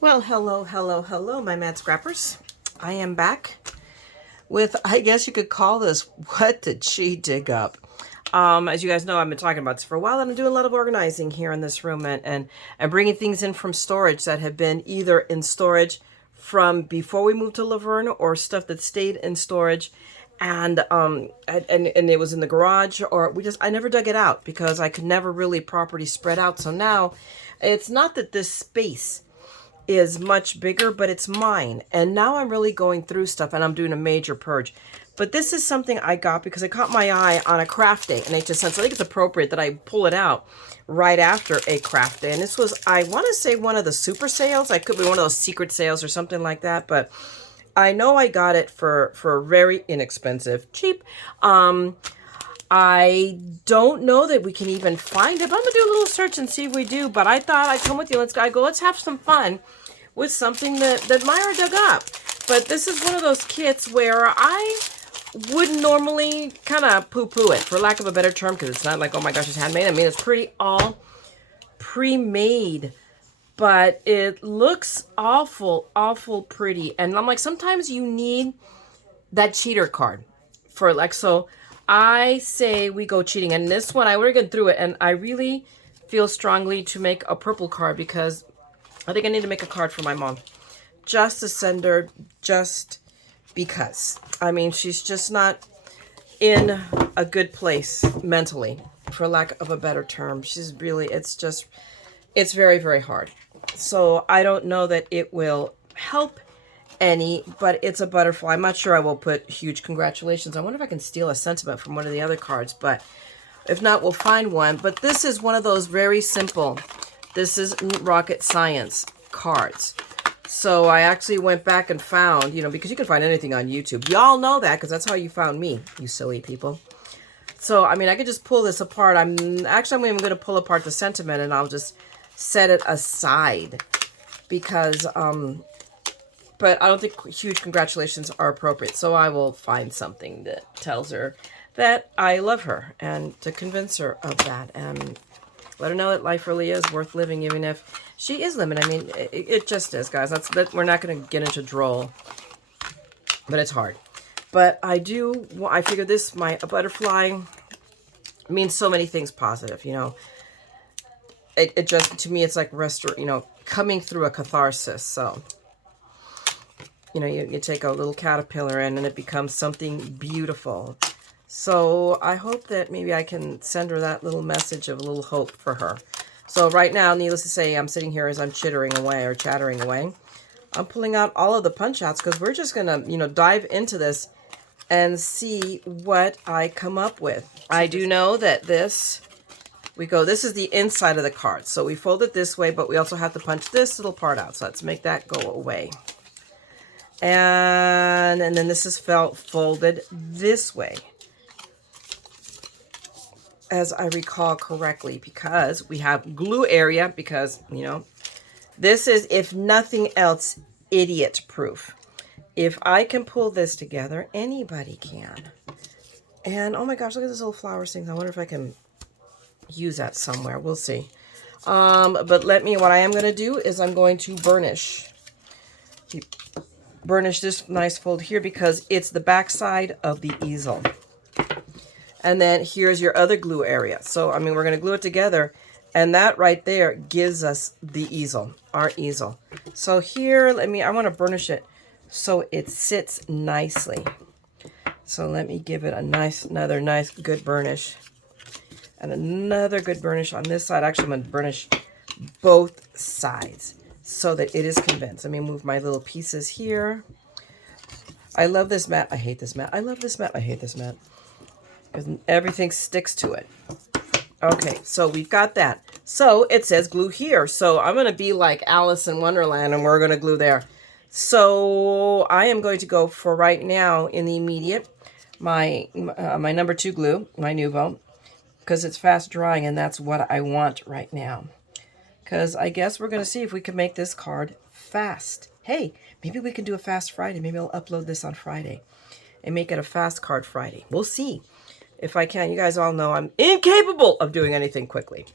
Well, hello, my mad scrappers. I am back with, I guess you could call this, what did she dig up? As you guys know, I've been talking about this for a while, and I'm doing a lot of organizing here in this room and bringing things in from storage that have been either in storage from before we moved to Laverne or stuff that stayed in storage and it was in the garage, or I never dug it out because I could never really properly spread out. So now it's not that this space is much bigger, but it's mine. And now I'm really going through stuff and I'm doing a major purge. But this is something I got because it caught my eye on a craft day in HSN. So I think it's appropriate that I pull it out right after a craft day. And this was, I want to say, one of the super sales. I could be one of those secret sales or something like that. But I know I got it for very inexpensive, cheap. I don't know that we can even find it, but I'm going to do a little search and see if we do. But I thought I'd come with you. Let's have some fun with something that Mayra dug up. But this is one of those kits where I wouldn't normally kind of poo-poo it, for lack of a better term, because it's not like, oh my gosh, it's handmade. I mean, it's pretty all pre-made, but it looks awful pretty. And I'm like, sometimes you need that cheater card for like, so I say we go cheating. And this one, I already gone through it, and I really feel strongly to make a purple card because I think I need to make a card for my mom. Just to send her, just because. I mean, she's just not in a good place mentally, for lack of a better term. She's really, it's very hard. So I don't know that it will help any, but it's a butterfly. I'm not sure I will put huge congratulations. I wonder if I can steal a sentiment from one of the other cards, but if not, we'll find one. But this is one of those very simple, this is rocket science cards. So I actually went back and found, because you can find anything on YouTube. Y'all know that because that's how you found me, you silly people. So, I mean, I could just pull this apart. I'm even going to pull apart the sentiment and I'll just set it aside because, but I don't think huge congratulations are appropriate. So I will find something that tells her that I love her and to convince her of that and let her know that life really is worth living, even if she is limited. I mean, it just is, guys. That we're not going to get into droll, but it's hard. But I figure this, a butterfly, means so many things positive, It just, to me, it's like coming through a catharsis. So, you take a little caterpillar and it becomes something beautiful. So I hope that maybe I can send her that little message of a little hope for her. So right now, needless to say, I'm sitting here as I'm chattering away. I'm pulling out all of the punch outs because we're just going to, dive into this and see what I come up with. I do know that this is the inside of the card. So we fold it this way, but we also have to punch this little part out. So let's make that go away. And then this is folded this way, as I recall correctly, because we have glue area, because, this is, if nothing else, idiot proof. If I can pull this together, anybody can. And oh my gosh, look at this little flower thing. I wonder if I can use that somewhere. We'll see. But what I am going to do is I'm going to burnish this nice fold here because it's the back side of the easel. And then here's your other glue area. So, I mean, we're going to glue it together. And that right there gives us the easel, our easel. So here, I want to burnish it so it sits nicely. So let me give it another nice, good burnish. And another good burnish on this side. Actually, I'm going to burnish both sides so that it is convinced. Let me move my little pieces here. I love this mat. I hate this mat. I love this mat. I hate this mat. Because everything sticks to it. Okay, so we've got that. So it says glue here. So I'm going to be like Alice in Wonderland and we're going to glue there. So I am going to go for right now in the immediate, my number 2 glue, my Nuvo, because it's fast drying and that's what I want right now. Because I guess we're going to see if we can make this card fast. Hey, maybe we can do a fast Friday. Maybe I'll upload this on Friday and make it a fast card Friday. We'll see. If I can, you guys all know I'm incapable of doing anything quickly.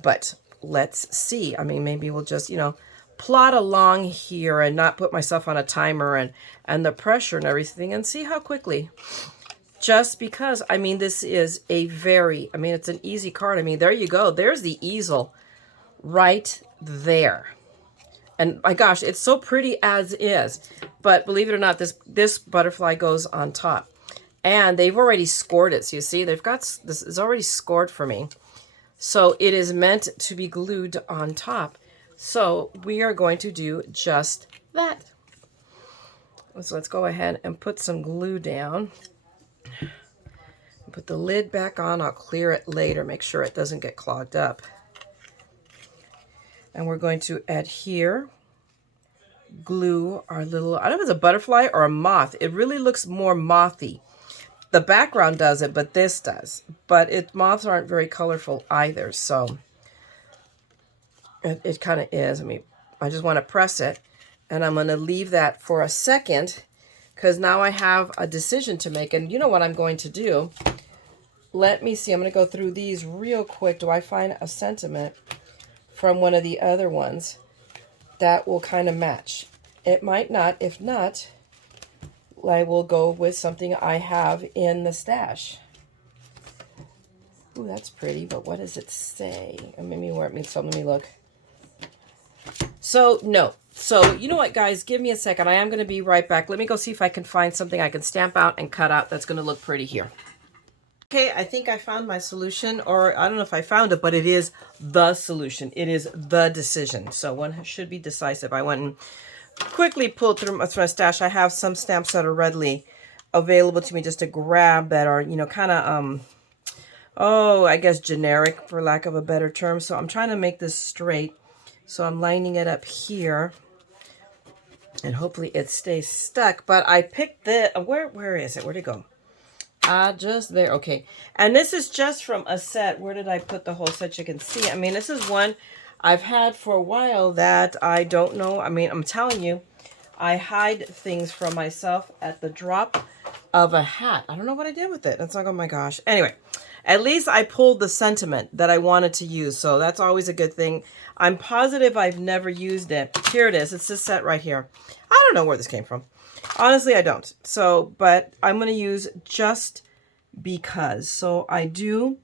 But let's see. I mean, maybe we'll just, plot along here and not put myself on a timer and the pressure and everything, and see how quickly. Just because, I mean, this is a very, I mean, it's an easy card. I mean, there you go. There's the easel right there. And my gosh, it's so pretty as is. But believe it or not, this butterfly goes on top. And they've already scored it. So you see, they've got, this is already scored for me. So it is meant to be glued on top. So we are going to do just that. So let's go ahead and put some glue down. Put the lid back on. I'll clear it later. Make sure it doesn't get clogged up. And we're going to adhere, glue our little, I don't know if it's a butterfly or a moth. It really looks more mothy. The background doesn't, but this does. But moths aren't very colorful either, so it kind of is. I mean, I just want to press it, and I'm going to leave that for a second, because now I have a decision to make. And you know what I'm going to do? Let me see. I'm going to go through these real quick. Do I find a sentiment from one of the other ones that will kind of match? It might not. If not, I will go with something I have in the stash. Ooh, that's pretty, but what does it say? Maybe where it means, so let me look. So, no. So, you know what, guys? Give me a second. I am going to be right back. Let me go see if I can find something I can stamp out and cut out that's going to look pretty here. Okay, I think I found my solution, or I don't know if I found it, but it is the solution. It is the decision. So one should be decisive. I went and quickly pulled through my stash. I have some stamps that are readily available to me just to grab that are, you know, kind of, I guess generic for lack of a better term. So I'm trying to make this straight. So I'm lining it up here. And hopefully it stays stuck. But I picked the, where is it? Where'd it go? Just there. Okay. And this is just from a set. Where did I put the whole set? You can see. I mean, this is one I've had for a while that I don't know. I mean, I'm telling you, I hide things from myself at the drop of a hat. I don't know what I did with it. It's like, oh my gosh. Anyway, at least I pulled the sentiment that I wanted to use. So that's always a good thing. I'm positive I've never used it. Here it is. It's this set right here. I don't know where this came from. Honestly, I don't. So, but I'm going to use just because. So I do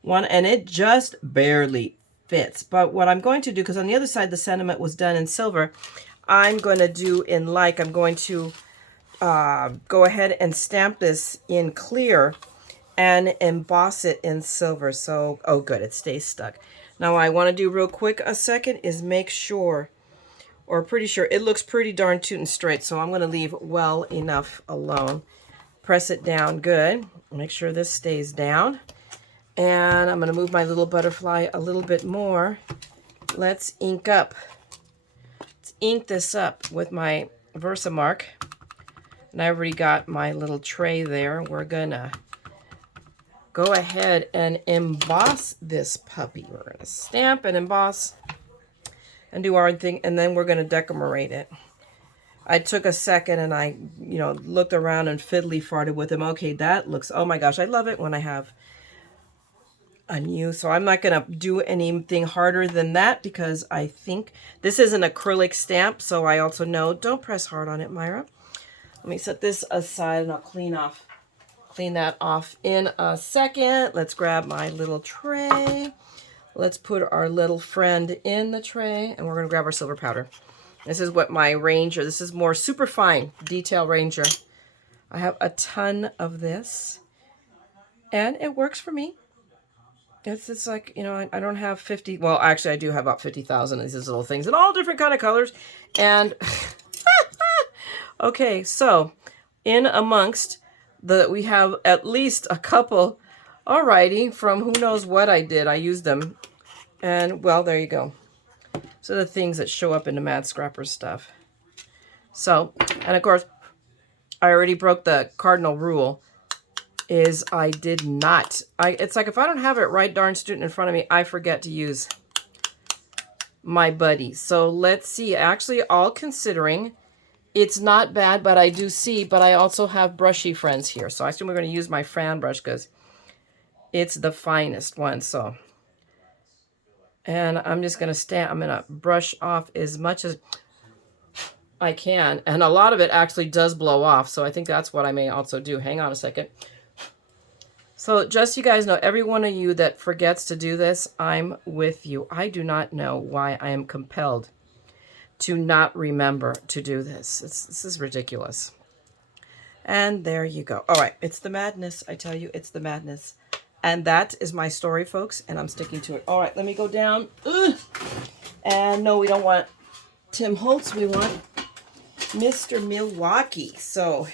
one, and it just barely fits. But what I'm going to do, because on the other side, the sentiment was done in silver, I'm going to do in like, I'm going to go ahead and stamp this in clear and emboss it in silver. So, oh good, it stays stuck. Now, what I want to do real quick a second is make sure, or pretty sure, it looks pretty darn tootin' straight. So I'm going to leave well enough alone. Press it down good. Make sure this stays down. And I'm going to move my little butterfly a little bit more. Let's ink up. Let's ink this up with my Versamark. And I already got my little tray there. We're going to go ahead and emboss this puppy. We're going to stamp and emboss and do our thing. And then we're going to decommorate it. I took a second and I, you know, looked around and fiddly farted with him. Okay, that looks, oh my gosh, I love it when I have a new. So I'm not going to do anything harder than that because I think this is an acrylic stamp. So I also know, don't press hard on it, Mayra. Let me set this aside and I'll clean that off in a second. Let's grab my little tray. Let's put our little friend in the tray and we're going to grab our silver powder. This is what my Ranger, this is more super fine detail Ranger. I have a ton of this and it works for me. It's like, you know, I don't have 50, well, actually I do have about 50,000 of these little things in all different kind of colors. And okay, so in amongst we have at least a couple, alrighty, from who knows what I did. I used them. And well, there you go. So the things that show up in the TheMaddScrapper stuff. So, and of course, I already broke the cardinal rule. Is I did not. It's like if I don't have it right darn student in front of me, I forget to use my buddy. So let's see. Actually, all considering, it's not bad, but I do see, but I also have brushy friends here. So I assume we're going to use my fan brush because it's the finest one. So And I'm just going to I'm going to brush off as much as I can. And a lot of it actually does blow off. So I think that's what I may also do. Hang on a second. So just so you guys know, every one of you that forgets to do this, I'm with you. I do not know why I am compelled to not remember to do this. This is ridiculous. And there you go. All right, it's the madness. I tell you, it's the madness. And that is my story, folks, and I'm sticking to it. All right, let me go down. Ugh. And no, we don't want Tim Holtz. We want Mr. Milwaukee. So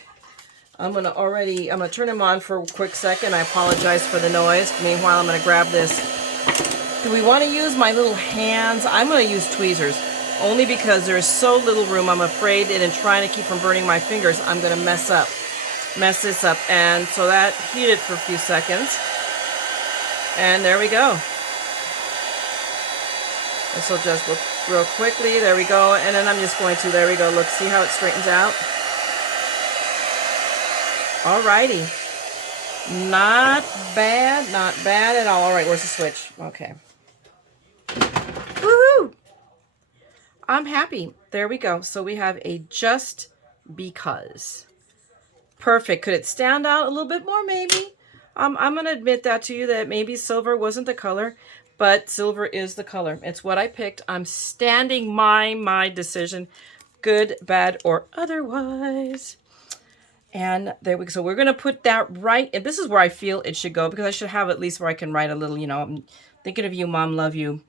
I'm going to turn him on for a quick second. I apologize for the noise. Meanwhile, I'm going to grab this. Do we want to use my little hands? I'm going to use tweezers, only because there's so little room. I'm afraid, and in trying to keep from burning my fingers, I'm going to mess this up. And so that heated for a few seconds. And there we go. This will just look real quickly. There we go. And then I'm just going to, there we go. Look, see how it straightens out? Alrighty. Not bad at all. All right, where's the switch? Okay. Woohoo! I'm happy. There we go. So we have a just because. Perfect. Could it stand out a little bit more, maybe? I'm going to admit that to you, that maybe silver wasn't the color, but silver is the color. It's what I picked. I'm standing my decision, good, bad, or otherwise. And there we go. So we're going to put that right. And this is where I feel it should go, because I should have at least where I can write a little, I'm thinking of you, Mom, love you.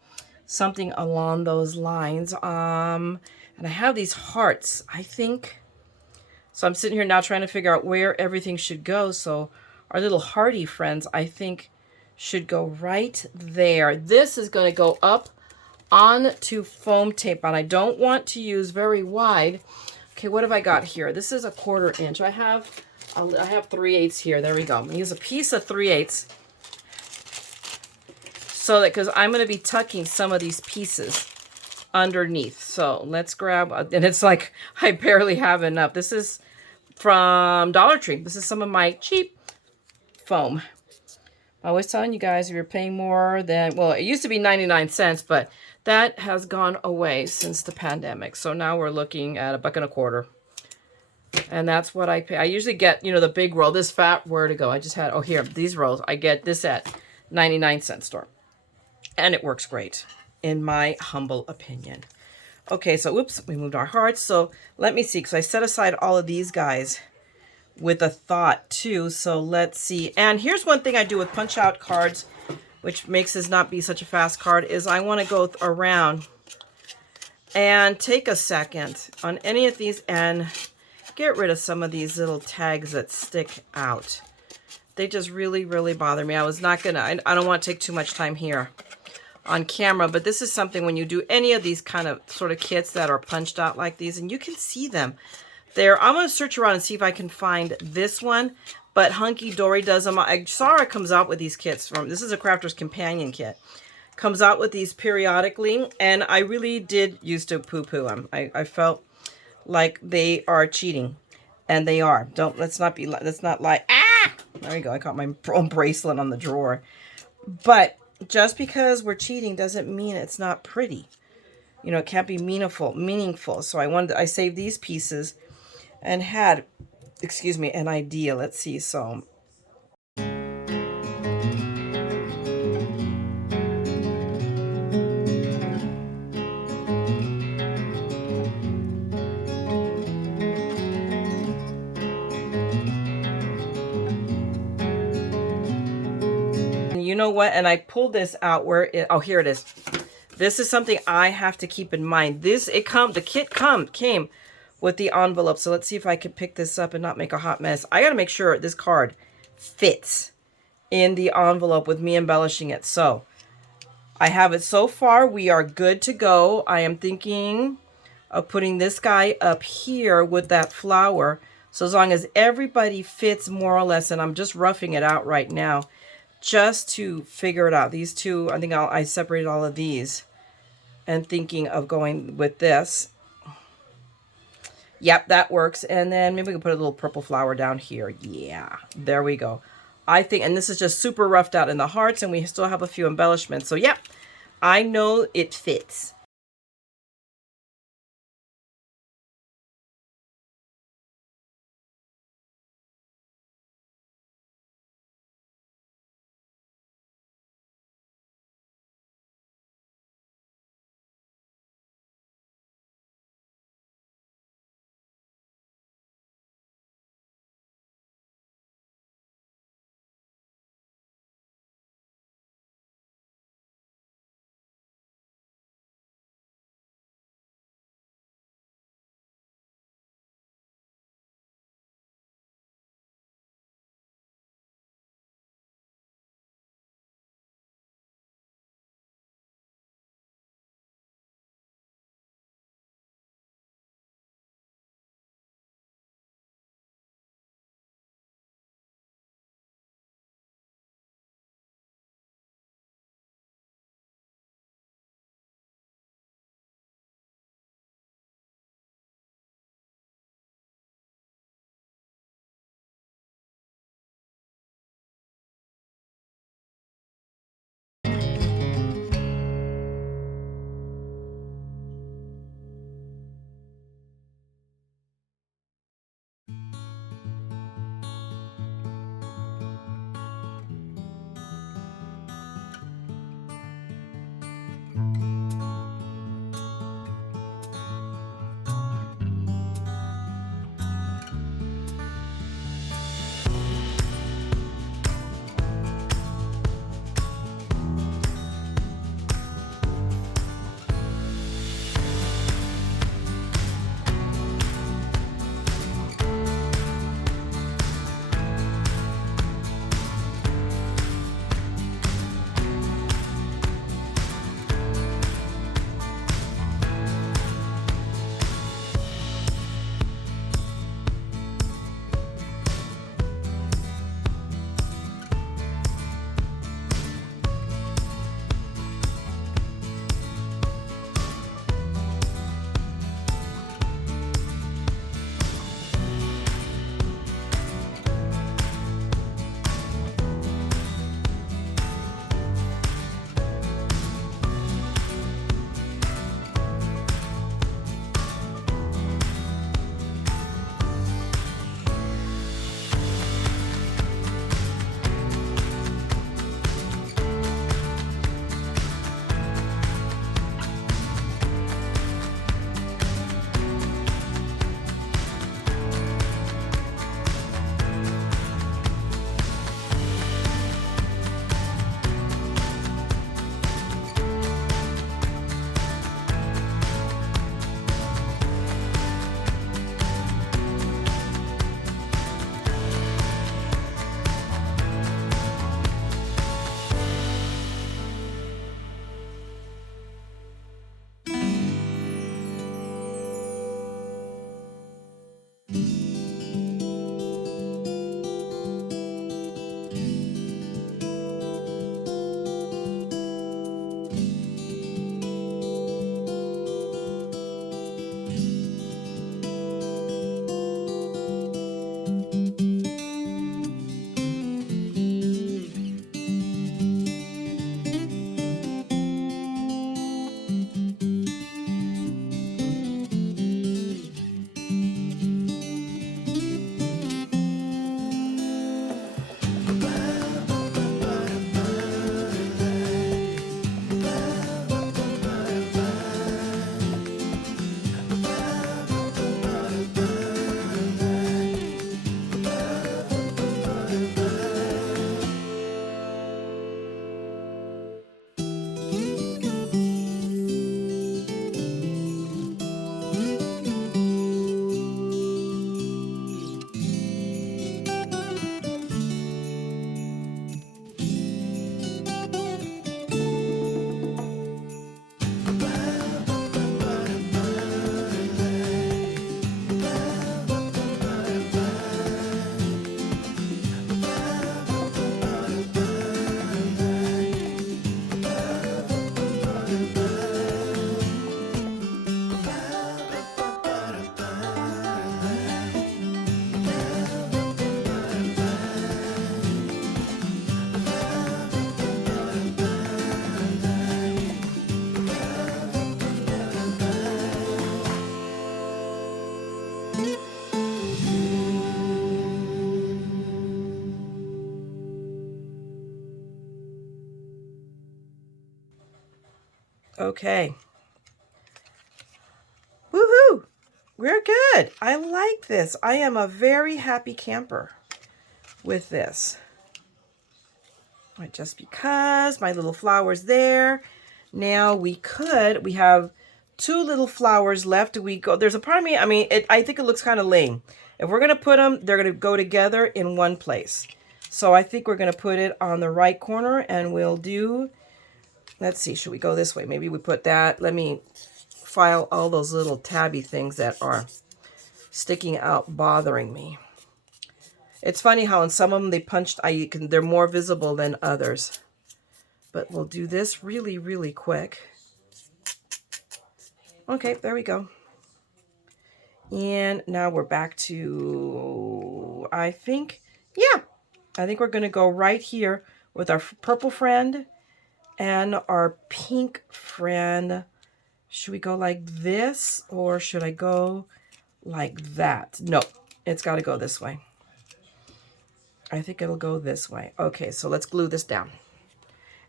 Something along those lines. And I have these hearts, I think. So I'm sitting here now trying to figure out where everything should go. So our little hearty friends, I think, should go right there. This is going to go up onto foam tape, but I don't want to use very wide. Okay, what have I got here? This is a 1/4 inch. I have 3/8 here. There we go. I'm going to use a piece of 3/8. So that, because I'm going to be tucking some of these pieces underneath. So let's grab, and it's like I barely have enough. This is from Dollar Tree. This is some of my cheap foam. I'm always telling you guys, if you're paying more than, well, it used to be 99 cents, but that has gone away since the pandemic. So now we're looking at $1.25. And that's what I pay. I usually get, the big roll, this fat, where to go? I just had, here, these rolls. I get this at 99-cent store. And it works great, in my humble opinion. Okay, so, whoops, we moved our hearts. So let me see, because I set aside all of these guys with a thought too. So let's see. And here's one thing I do with punch out cards, which makes this not be such a fast card, is I want to go around and take a second on any of these and get rid of some of these little tags that stick out. They just really, really bother me. I was not going to, I don't want to take too much time here on camera, but this is something when you do any of these kind of sort of kits that are punched out like these, and you can see them there. I'm going to search around and see if I can find this one, but Hunky Dory does them. Sarah comes out with these kits this is a Crafter's Companion kit. Comes out with these periodically, and I really did used to poo-poo them. I felt like they are cheating, and they are. Let's not lie. Ah! There you go. I caught my own bracelet on the drawer. But just because we're cheating doesn't mean it's not pretty. It can't be meaningful. So I saved these pieces and had, an idea. Let's see. So you know what? And I pulled this out here it is. This is something I have to keep in mind. The kit came with the envelope. So let's see if I can pick this up and not make a hot mess. I got to make sure this card fits in the envelope with me embellishing it. So I have it so far. We are good to go. I am thinking of putting this guy up here with that flower. So as long as everybody fits more or less, and I'm just roughing it out right now just to figure it out. These two, I think I separated all of these and thinking of going with this. Yep, that works. And then maybe we can put a little purple flower down here. Yeah, there we go. I think, and this is just super roughed out in the hearts, and we still have a few embellishments. So, yeah, I know it fits. Okay. Woohoo! We're good. I like this. I am a very happy camper with this. Just because my little flower's there. Now we have 2 little flowers left. There's a part of me, I think it looks kind of lame. If we're going to put them, they're going to go together in one place. So I think we're going to put it on the right corner, and we'll do, let's see, should we go this way? Maybe we put that. Let me file all those little tabby things that are sticking out bothering me. It's funny how in some of them they're more visible than others. But we'll do this really, really quick. Okay, there we go. And now we're back to, I think we're going to go right here with our purple friend and our pink friend. Should we go like this, or should I go like that? No, it's got to go this way. I think it'll go this way. Okay, so let's glue this down.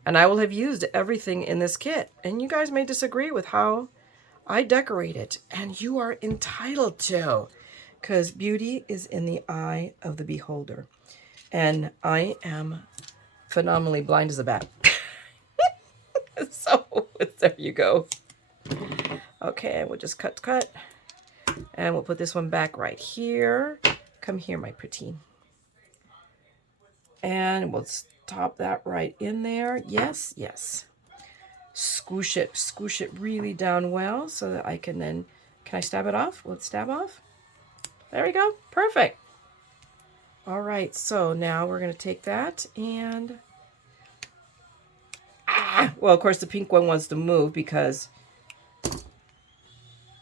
And I will have used everything in this kit. And you guys may disagree with how I decorate it. And you are entitled to. Because beauty is in the eye of the beholder. And I am phenomenally blind as a bat. So there you go. Okay, we'll just cut. And we'll put this one back right here. Come here, my pretty. And we'll top that right in there. Yes, yes. Squish it really down well so that I can then, can I stab it off? Will it stab off? There we go. Perfect. All right, so now we're going to take that and, well, of course, the pink one wants to move because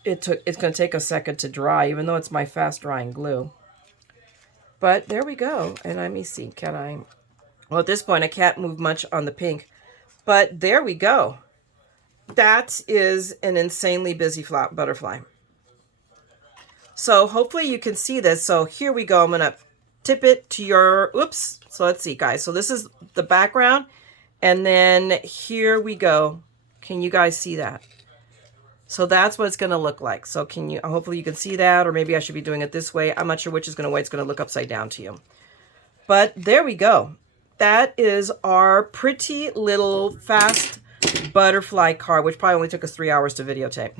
it's going to take a second to dry, even though it's my fast drying glue. But there we go. And let me see, can I? Well, at this point, I can't move much on the pink. But there we go. That is an insanely busy butterfly. So hopefully you can see this. So here we go. I'm going to tip it to your, oops. So let's see, guys. So this is the background. And then here we go. Can you guys see that? So that's what it's going to look like. So can you, hopefully you can see that, or maybe I should be doing it this way. I'm not sure which is going to way it's going to look upside down to you. But there we go. That is our pretty little fast butterfly card, which probably only took us 3 hours to videotape.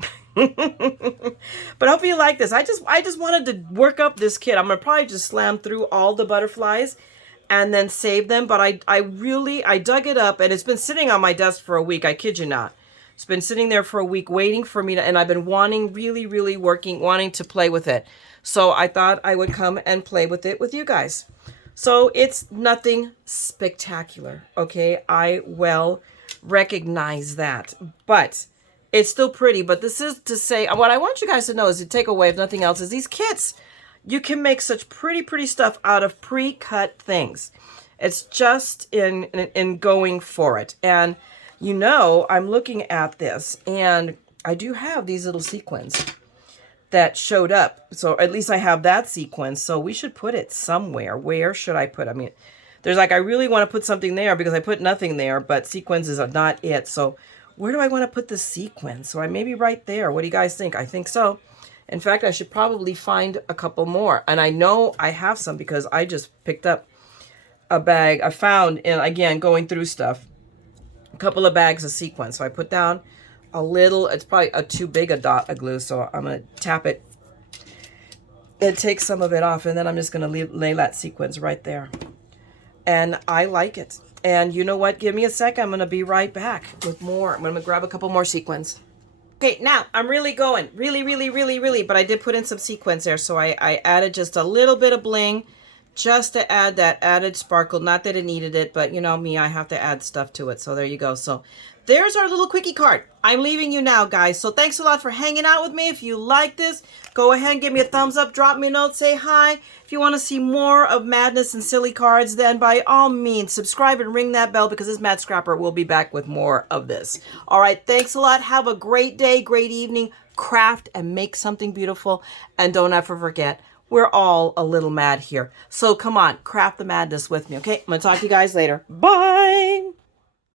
But hopefully you like this. I just wanted to work up this kit. I'm going to probably just slam through all the butterflies and then save them. But I dug it up, and it's been sitting on my desk for a week. I kid you not. It's been sitting there for a week waiting for me to, and I've been wanting to play with it. So I thought I would come and play with it with you guys. So it's nothing spectacular, okay? I well recognize that, but it's still pretty. But this is to say, what I want you guys to know is to take away, if nothing else, is these kits. You can make such pretty stuff out of pre-cut things. It's just in going for it. And you know, I'm looking at this, and I do have these little sequins that showed up. So at least I have that sequence. So we should put it somewhere. Where should I put it? I mean, there's like, I really want to put something there because I put nothing there, but sequences are not it. So where do I want to put the sequence? So I maybe right there. What do you guys think? I think so. In fact, I should probably find a couple more. And I know I have some because I just picked up a bag. I found, and again, going through stuff, a couple of bags of sequins. So I put down a little, it's probably too big a dot of glue. So I'm going to tap it and take some of it off. And then I'm just going to lay that sequins right there. And I like it. And you know what? Give me a sec. I'm going to be right back with more. I'm going to grab a couple more sequins. Okay, now I'm really going. Really. But I did put in some sequins there. So I added just a little bit of bling just to add that added sparkle. Not that it needed it, but you know me, I have to add stuff to it. So there you go. So there's our little quickie card. I'm leaving you now, guys. So thanks a lot for hanging out with me. If you like this, go ahead and give me a thumbs up. Drop me a note. Say hi. If you want to see more of madness and silly cards, then by all means, subscribe and ring that bell because this TheMaddScrapper will be back with more of this. All right. Thanks a lot. Have a great day, great evening. Craft and make something beautiful. And don't ever forget, we're all a little mad here. So come on, craft the madness with me, okay? I'm going to talk to you guys later. Bye!